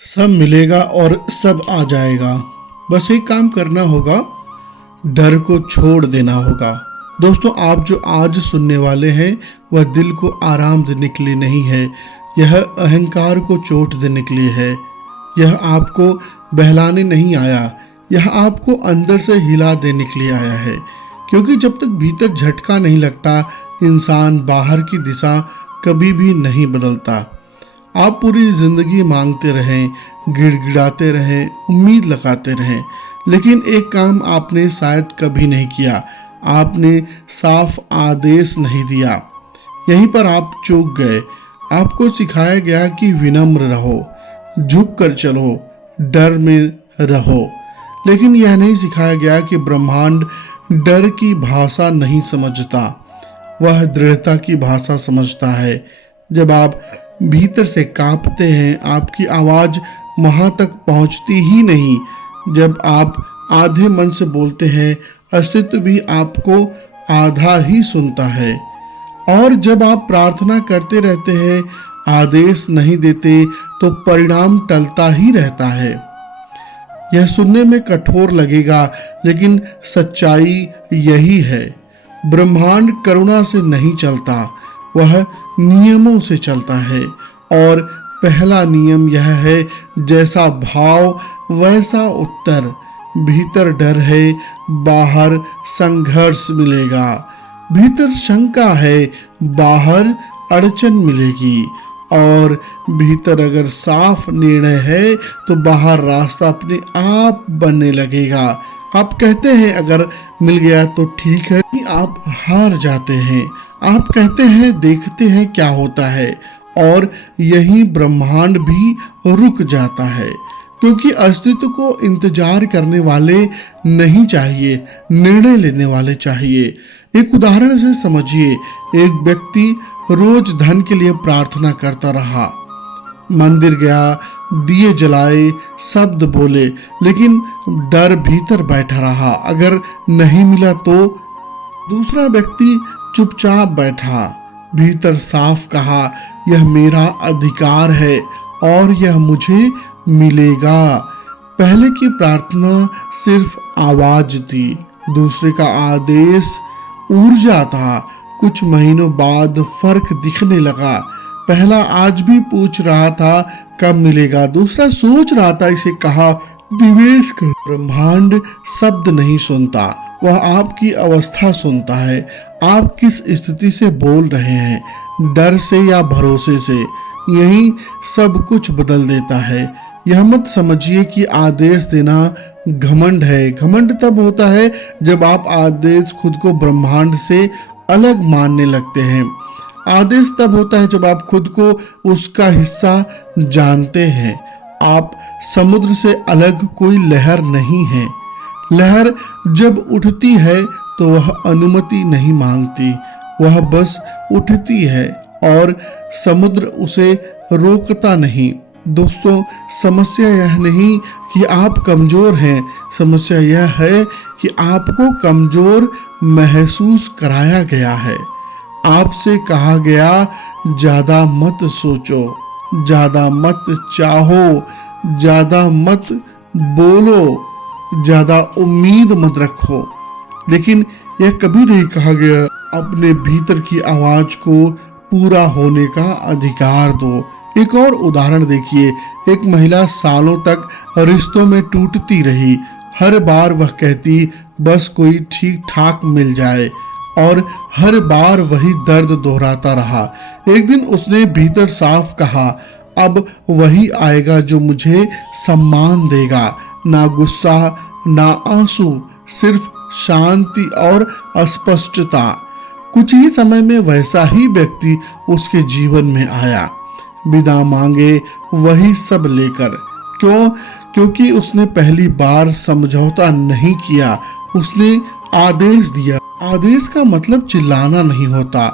सब मिलेगा और सब आ जाएगा। बस एक काम करना होगा, डर को छोड़ देना होगा। दोस्तों, आप जो आज सुनने वाले हैं वह दिल को आराम देने के लिए नहीं है, यह अहंकार को चोट देने के लिए है। यह आपको बहलाने नहीं आया, यह आपको अंदर से हिला देने के लिए आया है। क्योंकि जब तक भीतर झटका नहीं लगता, इंसान बाहर की दिशा कभी भी नहीं बदलता। आप पूरी जिंदगी मांगते रहें, गिड़गिड़ाते रहें, उम्मीद लगाते रहें, लेकिन एक काम आपने शायद कभी नहीं किया, आपने साफ आदेश नहीं दिया। यहीं पर आप चूक गए। आपको सिखाया गया कि विनम्र रहो, झुक कर चलो, डर में रहो, लेकिन यह नहीं सिखाया गया कि ब्रह्मांड डर की भाषा नहीं समझता, वह दृढ़ता की भाषा समझता है। जब आप भीतर से कांपते हैं, आपकी आवाज वहां तक पहुंचती ही नहीं। जब आप आधे मन से बोलते हैं, अस्तित्व भी आपको आधा ही सुनता है। और जब आप प्रार्थना करते रहते हैं, आदेश नहीं देते, तो परिणाम टलता ही रहता है। यह सुनने में कठोर लगेगा, लेकिन सच्चाई यही है। ब्रह्मांड करुणा से नहीं चलता, वह नियमों से चलता है। और पहला नियम यह है, जैसा भाव वैसा उत्तर। भीतर डर है, बाहर संघर्ष मिलेगा। भीतर शंका है, बाहर अड़चन मिलेगी। और भीतर अगर साफ निर्णय है, तो बाहर रास्ता अपने आप बनने लगेगा। आप कहते हैं अगर मिल गया तो ठीक है, आप हार जाते हैं। आप कहते हैं देखते हैं क्या होता है, और यही ब्रह्मांड भी रुक जाता है। क्योंकि अस्तित्व को इंतजार करने वाले नहीं चाहिए, निर्णय लेने वाले चाहिए। एक उदाहरण से समझिए, एक व्यक्ति रोज धन के लिए प्रार्थना करता रहा, मंदिर गया, दिए जलाए, शब्द बोले, लेकिन डर भीतर बैठा रहा। अगर नहीं मिला तो दूसरा व्यक्ति चुपचाप बैठा, भीतर साफ कहा, यह मेरा अधिकार है और यह मुझे मिलेगा। पहले की प्रार्थना सिर्फ आवाज थी, दूसरे का आदेश ऊर्जा था। कुछ महीनों बाद फर्क दिखने लगा। पहला आज भी पूछ रहा था कब मिलेगा, दूसरा सोच रहा था इसे कहा निवेश कर। ब्रह्मांड शब्द नहीं सुनता, वह आपकी अवस्था सुनता है। आप किस स्थिति से बोल रहे हैं, डर से या भरोसे से, यही सब कुछ बदल देता है। यह मत समझिए कि आदेश देना घमंड है। घमंड तब होता है जब आप आदेश खुद को ब्रह्मांड से अलग मानने लगते हैं। आदेश तब होता है जब आप खुद को उसका हिस्सा जानते हैं। आप समुद्र से अलग कोई लहर नहीं है। लहर जब उठती है तो वह अनुमति नहीं मांगती, वह बस उठती है और समुद्र उसे रोकता नहीं। दोस्तों, समस्या यह नहीं कि आप कमजोर हैं, समस्या यह है कि आपको कमजोर महसूस कराया गया है। आपसे कहा गया, ज्यादा मत सोचो, ज्यादा मत चाहो, ज्यादा मत बोलो, ज्यादा उम्मीद मत रखो। लेकिन यह कभी नहीं कहा गया, अपने भीतर की आवाज को पूरा होने का अधिकार दो। एक और उदाहरण देखिए, एक महिला सालों तक रिश्तों में टूटती रही। हर बार वह कहती बस कोई ठीक ठाक मिल जाए, और हर बार वही दर्द दोहराता रहा। एक दिन उसने भीतर साफ कहा, अब वही आएगा जो मुझे सम्मान देगा। ना गुस्सा, ना आंसू, सिर्फ शांति और अस्पष्टता। कुछ ही समय में वैसा ही व्यक्ति उसके जीवन में आया, बिना मांगे वही सब लेकर। क्यों? क्योंकि उसने पहली बार समझौता नहीं किया, उसने आदेश दिया। आदेश का मतलब चिल्लाना नहीं होता,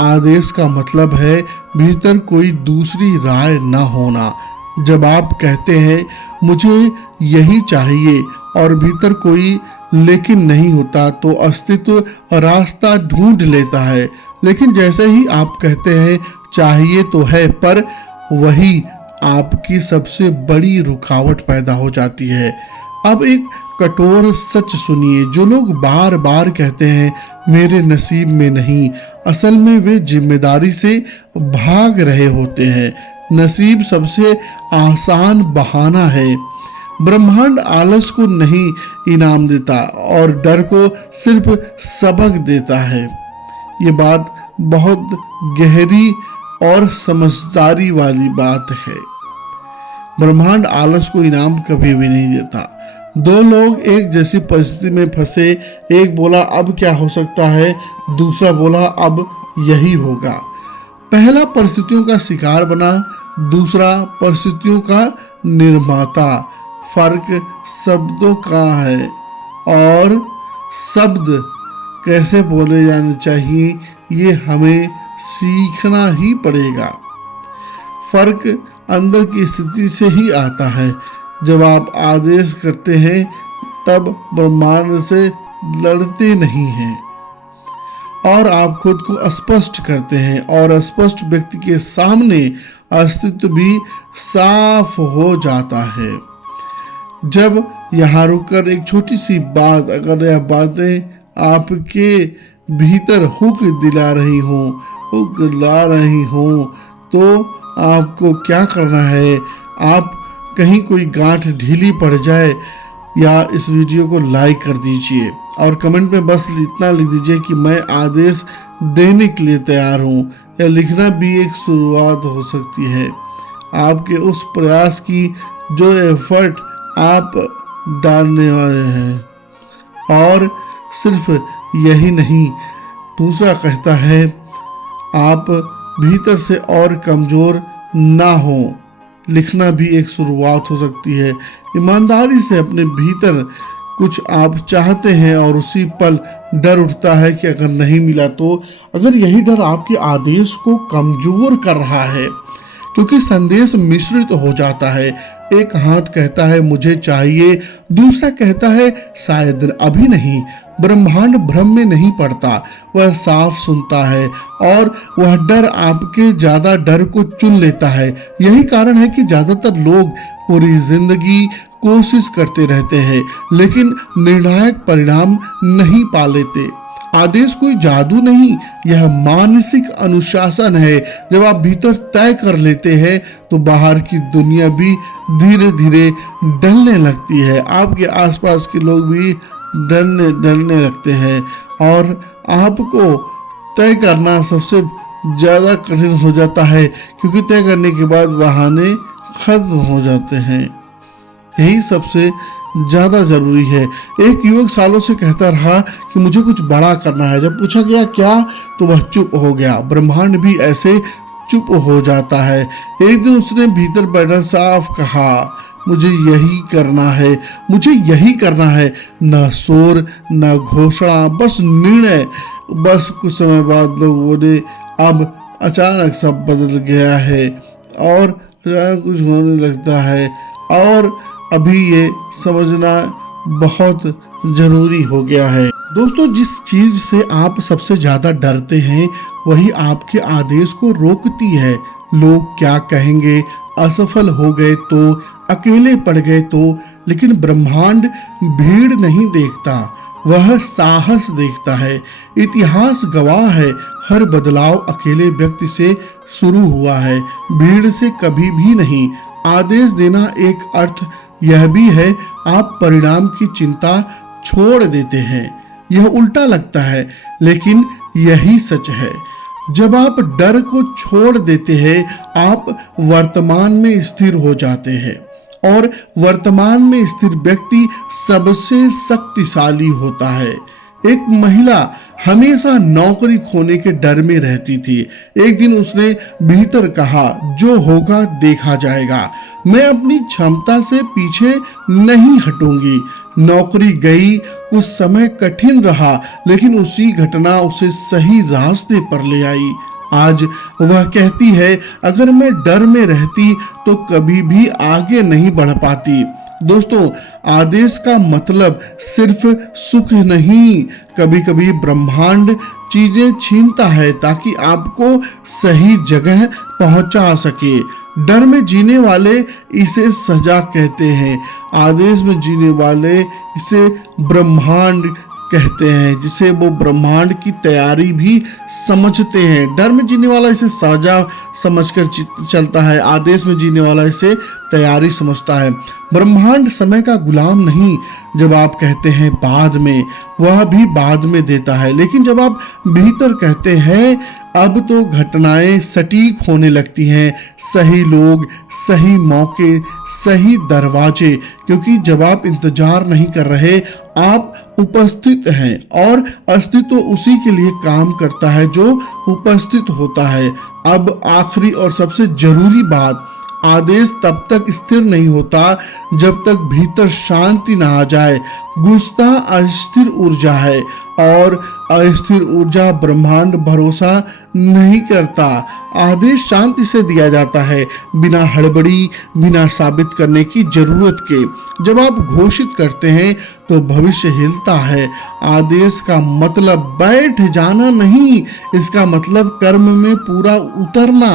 आदेश का मतलब है भीतर कोई दूसरी राय न होना। जब आप कहते हैं मुझे यही चाहिए और भीतर कोई लेकिन नहीं होता, तो अस्तित्व रास्ता ढूंढ लेता है। लेकिन जैसे ही आप कहते हैं चाहिए तो है, पर वही आपकी सबसे बड़ी रुकावट पैदा हो जाती है। अब एक कठोर सच सुनिए, जो लोग बार बार कहते हैं मेरे नसीब में नहीं, असल में वे जिम्मेदारी से भाग रहे होते हैं। नसीब सबसे आसान बहाना है। ब्रह्मांड आलस को नहीं इनाम देता और डर को सिर्फ सबक देता है। ये बात बहुत गहरी और समझदारी वाली बात है। ब्रह्मांड आलस को इनाम कभी भी नहीं देता। दो लोग एक जैसी परिस्थिति में फंसे, एक बोला अब क्या हो सकता है, दूसरा बोला अब यही होगा। पहला परिस्थितियों का शिकार बना, दूसरा परिस्थितियों का निर्माता। फर्क शब्दों का है और शब्द कैसे बोले जाने चाहिए ये हमें सीखना ही पड़ेगा। फर्क अंदर की स्थिति से ही आता है। जब आप आदेश करते हैं तब ब्रह्मांड से लड़ते नहीं हैं और आप खुद को स्पष्ट करते हैं, और स्पष्ट व्यक्ति के सामने अस्तित्व भी साफ हो जाता है। जब यहाँ रुककर एक छोटी सी बात, अगर यह बातें आपके भीतर हुक दिला रही हों, हुक ला रही हों, तो आपको क्या करना है? आप कहीं कोई गांठ ढीली पड़ जाए या इस वीडियो को लाइक कर दीजिए और कमेंट में बस इतना लिख दीजिए कि मैं आदेश देने के लिए तैयार हूँ। यह लिखना भी एक शुरुआत हो सकती है आपके उस प्रयास की जो एफर्ट आप डालने वाले हैं। और सिर्फ यही नहीं, दूसरा कहता है आप भीतर से और कमजोर ना हो। लिखना भी एक शुरुआत हो सकती है। ईमानदारी से अपने भीतर कुछ आप चाहते हैं और उसी पल डर उठता है कि अगर नहीं मिला तो। अगर यही डर आपके आदेश को कमजोर कर रहा है, क्योंकि संदेश मिश्रित हो जाता है। एक हाथ कहता है मुझे चाहिए, दूसरा कहता है शायद अभी नहीं। ब्रह्मांड भ्रम में नहीं पड़ता, वह साफ सुनता है और वह डर आपके ज्यादा डर को चुन लेता है। यही कारण है कि ज्यादातर लोग पूरी जिंदगी कोशिश करते रहते हैं लेकिन निर्णायक परिणाम नहीं पा लेते। आदेश कोई जादू नहीं, यह मानसिक अनुशासन है। जब आप भीतर तय कर लेते हैं तो बाहर की दुनिया भी धीरे धीरे डलने लगती है। आपके आसपास के लोग भी डलने लगते हैं और आपको तय करना सबसे ज़्यादा कठिन हो जाता है, क्योंकि तय करने के बाद बहाने खत्म हो जाते हैं। यही सबसे ज़्यादा ज़रूरी है। एक युवक सालों से कहता रहा कि मुझे कुछ बड़ा करना है। जब पूछा गया क्या, तो वह चुप हो गया। ब्रह्मांड भी ऐसे चुप हो जाता है। एक दिन उसने भीतर बैठा साफ कहा मुझे यही करना है, मुझे यही करना है। न शोर न घोषणा, बस निर्णय। बस कुछ समय बाद लोग बोले अब अचानक सब बदल गया है और अचानक कुछ होने लगता है और अभी ये समझना बहुत जरूरी हो गया है। दोस्तों, जिस चीज से आप सबसे ज्यादा डरते हैं वही आपके आदेश को रोकती है। लोग क्या कहेंगे, असफल हो गए तो, अकेले पड़ गए तो, लेकिन ब्रह्मांड भीड़ नहीं देखता, वह साहस देखता है। इतिहास गवाह है, हर बदलाव अकेले व्यक्ति से शुरू हुआ है, भीड़ से कभी भी नहीं। आदेश देना एक अर्थ यह भी है आप परिणाम की चिंता छोड़ देते हैं। यह उल्टा लगता है लेकिन यही सच है। जब आप डर को छोड़ देते हैं आप वर्तमान में स्थिर हो जाते हैं और वर्तमान में स्थिर व्यक्ति सबसे शक्तिशाली होता है। एक महिला हमेशा नौकरी खोने के डर में रहती थी। एक दिन उसने भीतर कहा जो होगा देखा जाएगा, मैं अपनी क्षमता से पीछे नहीं हटूंगी। नौकरी गई, कुछ समय कठिन रहा लेकिन उसी घटना उसे सही रास्ते पर ले आई। आज वह कहती है अगर मैं डर में रहती तो कभी भी आगे नहीं बढ़ पाती। दोस्तों, आदेश का मतलब सिर्फ सुख नहीं, कभी कभी ब्रह्मांड चीजें छीनता है ताकि आपको सही जगह पहुंचा सके। डर में जीने वाले इसे सजा कहते हैं, आदेश में जीने वाले इसे ब्रह्मांड कहते हैं, जिसे वो ब्रह्मांड की तैयारी भी समझते हैं। डर में जीने वाला इसे सजा समझकर चलता है, आदेश में जीने वाला इसे तैयारी समझता है। ब्रह्मांड समय का गुलाम नहीं, जब आप कहते हैं बाद में, वह भी बाद में देता है, लेकिन जब आप भीतर कहते हैं अब तो घटनाएं सटीक होने लगती हैं, सही लोग, सही मौके, सही दरवाजे, क्योंकि जब आप इंतजार नहीं कर रहे, आप उपस्थित हैं और अस्तित्व उसी के लिए काम करता है जो उपस्थित होता है। अब आखिरी और सबसे जरूरी बात, आदेश तब तक स्थिर नहीं होता जब तक भीतर शांति ना आ जाए। गुस्सा अस्थिर ऊर्जा है और अस्थिर ऊर्जा ब्रह्मांड भरोसा नहीं करता। आदेश शांति से दिया जाता है, बिना हड़बड़ी, बिना साबित करने की जरूरत के। जब आप घोषित करते हैं तो भविष्य हिलता है। आदेश का मतलब बैठ जाना नहीं, इसका मतलब कर्म में पूरा उतरना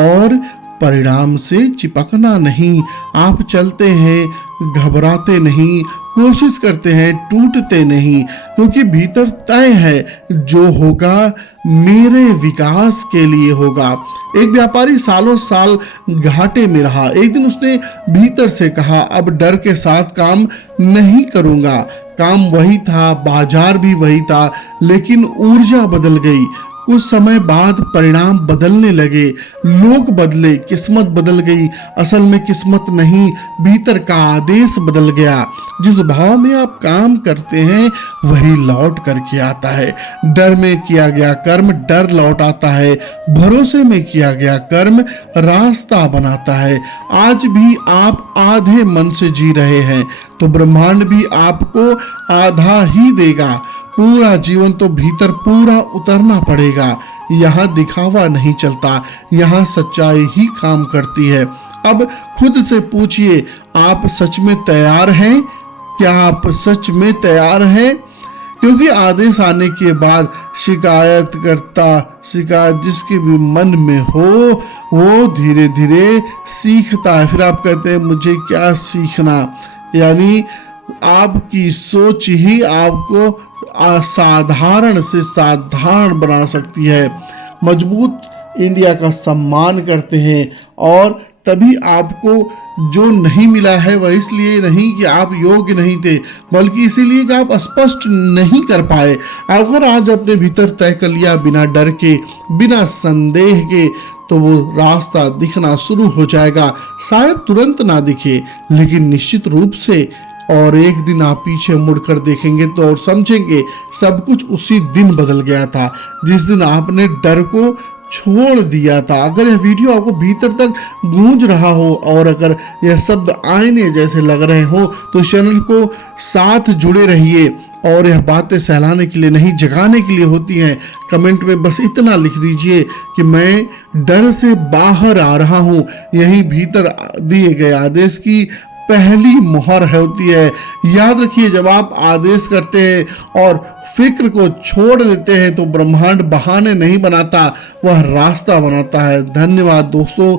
और परिणाम से चिपकना नहीं। आप चलते हैं, घबराते नहीं, कोशिश करते हैं, टूटते नहीं, क्योंकि भीतर तय है जो होगा मेरे विकास के लिए होगा। एक व्यापारी सालों साल घाटे में रहा। एक दिन उसने भीतर से कहा, अब डर के साथ काम नहीं करूंगा। काम वही था, बाजार भी वही था, लेकिन ऊर्जा बदल गई। कुछ समय बाद परिणाम बदलने लगे, लोग बदले, किस्मत बदल गई। असल में किस्मत नहीं, भीतर का आदेश बदल गया। जिस भाव में आप काम करते हैं वही लौट करके आता है। डर में किया गया कर्म डर लौट आता है, भरोसे में किया गया कर्म रास्ता बनाता है। आज भी आप आधे मन से जी रहे हैं तो ब्रह्मांड भी आपको आधा ही देगा। पूरा जीवन तो भीतर पूरा उतरना पड़ेगा। यहाँ दिखावा नहीं चलता, यहाँ सच्चाई ही काम करती है। अब खुद से पूछिए, आप सच में तैयार हैं? क्या आप सच में तैयार हैं? क्योंकि आदेश आने के बाद शिकायत जिसके भी मन में हो वो धीरे धीरे सीखता है। फिर आप कहते हैं मुझे क्या सीखना, यानी आपकी सोच ही आपको असाधारण से साधारण बना सकती है। मजबूत इंडिया का सम्मान करते हैं और तभी आपको जो नहीं मिला है वह इसलिए नहीं कि आप योग्य नहीं थे, बल्कि इसीलिए कि आप स्पष्ट नहीं कर पाए। अगर आज अपने भीतर तय कर लिया बिना डर के, बिना संदेह के, तो वो रास्ता दिखना शुरू हो जाएगा। शायद तुरंत ना दिखे, लेकिन निश्चित रूप से। और एक दिन आप पीछे मुड़कर देखेंगे तो और समझेंगे सब कुछ उसी दिन बदल गया था जिस दिन आपने डर को छोड़ दिया था। अगर यह वीडियो आपको भीतर तक गूंज रहा हो और अगर यह शब्द आईने जैसे लग रहे हो तो चैनल को साथ जुड़े रहिए। और यह बातें सहलाने के लिए नहीं, जगाने के लिए होती हैं। कमेंट में बस इतना लिख दीजिए कि मैं डर से बाहर आ रहा हूँ। यही भीतर दिए गए आदेश की पहली मोहर होती है। याद रखिए, जब आप आदेश करते हैं और फिक्र को छोड़ देते हैं तो ब्रह्मांड बहाने नहीं बनाता, वह रास्ता बनाता है। धन्यवाद दोस्तों।